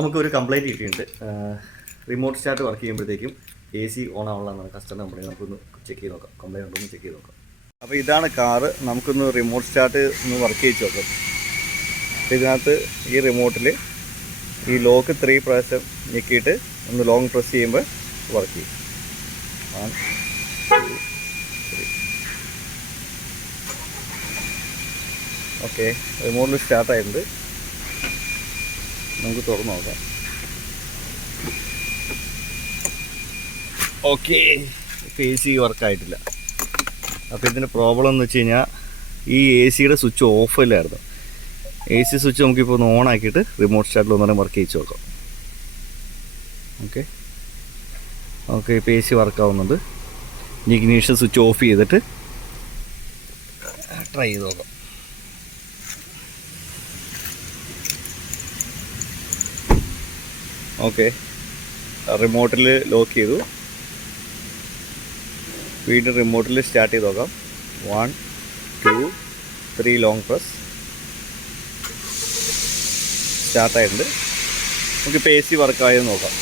നമുക്കൊരു കംപ്ലൈൻറ്റ് കിട്ടിയിട്ടുണ്ട്. Remote start work ചെയ്യുമ്പോഴത്തേക്കും എ സി ഓൺ ആവണമെന്നാണ് കസ്റ്റമർ കംപ്ലൈൻറ്റ്. നമുക്കൊന്ന് ചെക്ക് ചെയ്ത് നോക്കാം, കംപ്ലൈൻറ്റ് ഉണ്ടോ എന്ന് ചെക്ക് ചെയ്ത് നോക്കാം. അപ്പോൾ ഇതാണ് കാറ്. നമുക്കൊന്ന് റിമോട്ട് സ്റ്റാർട്ട് ഒന്ന് വർക്ക് ചെയ്ത് നോക്കാം. അപ്പോൾ ഇതിനകത്ത് ഈ റിമോട്ടിൽ ഈ ലോക്ക് 3 പ്രാവശ്യം ഞെക്കിയിട്ട് ഒന്ന് ലോങ് പ്രസ് ചെയ്യുമ്പോൾ വർക്ക് ചെയ്യും. 1 2 3. ഓക്കെ, റിമോട്ടിൽ സ്റ്റാർട്ടായിട്ടുണ്ട്. നമുക്ക് തുറന്ന് നോക്കാം. ഓക്കെ, ഇപ്പോൾ എ സി വർക്കായിട്ടില്ല. അപ്പോൾ ഇതിൻ്റെ പ്രോബ്ലം എന്ന് വെച്ച് കഴിഞ്ഞാൽ ഈ എ സിയുടെ സ്വിച്ച് ഓഫില്ലായിരുന്നു. എ സി സ്വിച്ച് നമുക്കിപ്പോൾ ഒന്ന് ഓൺ ആക്കിയിട്ട് റിമോട്ട് സ്റ്റാർട്ടിൽ ഒന്നുകൂടെ വർക്ക് ചെയ്ത് നോക്കാം. ഓക്കെ ഓക്കെ, ഇപ്പോൾ എ സി വർക്കാവുന്നുണ്ട്. ഇനി ഇഗ്നീഷൻ സ്വിച്ച് ഓഫ് ചെയ്തിട്ട് ട്രൈ ചെയ്ത് നോക്കാം. ഓക്കെ, റിമോട്ടിൽ ലോക്ക് ചെയ്തു. വീണ്ടും റിമോട്ടിൽ സ്റ്റാർട്ട് ചെയ്ത് നോക്കാം. 1 2 3 ലോങ് പ്രസ്. സ്റ്റാർട്ടായിട്ടുണ്ട്. നമുക്കിപ്പോൾ എ സി വർക്കായെന്ന് നോക്കാം.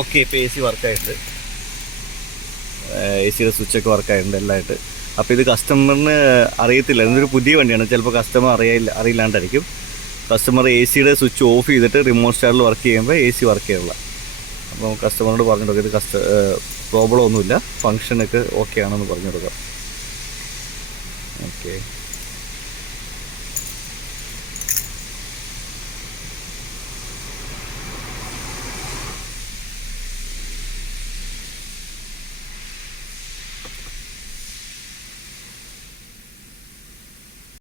ഓക്കെ, ഇപ്പോൾ എ സി വർക്കായിട്ടുണ്ട്. എ സിയുടെ സ്വിച്ചൊക്കെ വർക്കായിട്ടുണ്ട് എല്ലാമായിട്ട്. അപ്പോൾ ഇത് കസ്റ്റമറിന് അറിയത്തില്ല. ഇതൊരു പുതിയ വണ്ടിയാണ്. ചിലപ്പോൾ കസ്റ്റമർ അറിയില്ലാണ്ടായിരിക്കും. കസ്റ്റമർ എ സിയുടെ സ്വിച്ച് ഓഫ് ചെയ്തിട്ട് റിമോട്ട് സ്റ്റാർട്ടിൽ വർക്ക് ചെയ്യുമ്പോൾ എ സി വർക്ക് ചെയ്യില്ല. അപ്പോൾ കസ്റ്റമറിനോട് പറഞ്ഞു കൊടുക്കുക ഇത് പ്രോബ്ലം ഒന്നുമില്ല, ഫങ്ഷനൊക്കെ ഓക്കെ ആണെന്ന് പറഞ്ഞു കൊടുക്കാം. ഓക്കെ.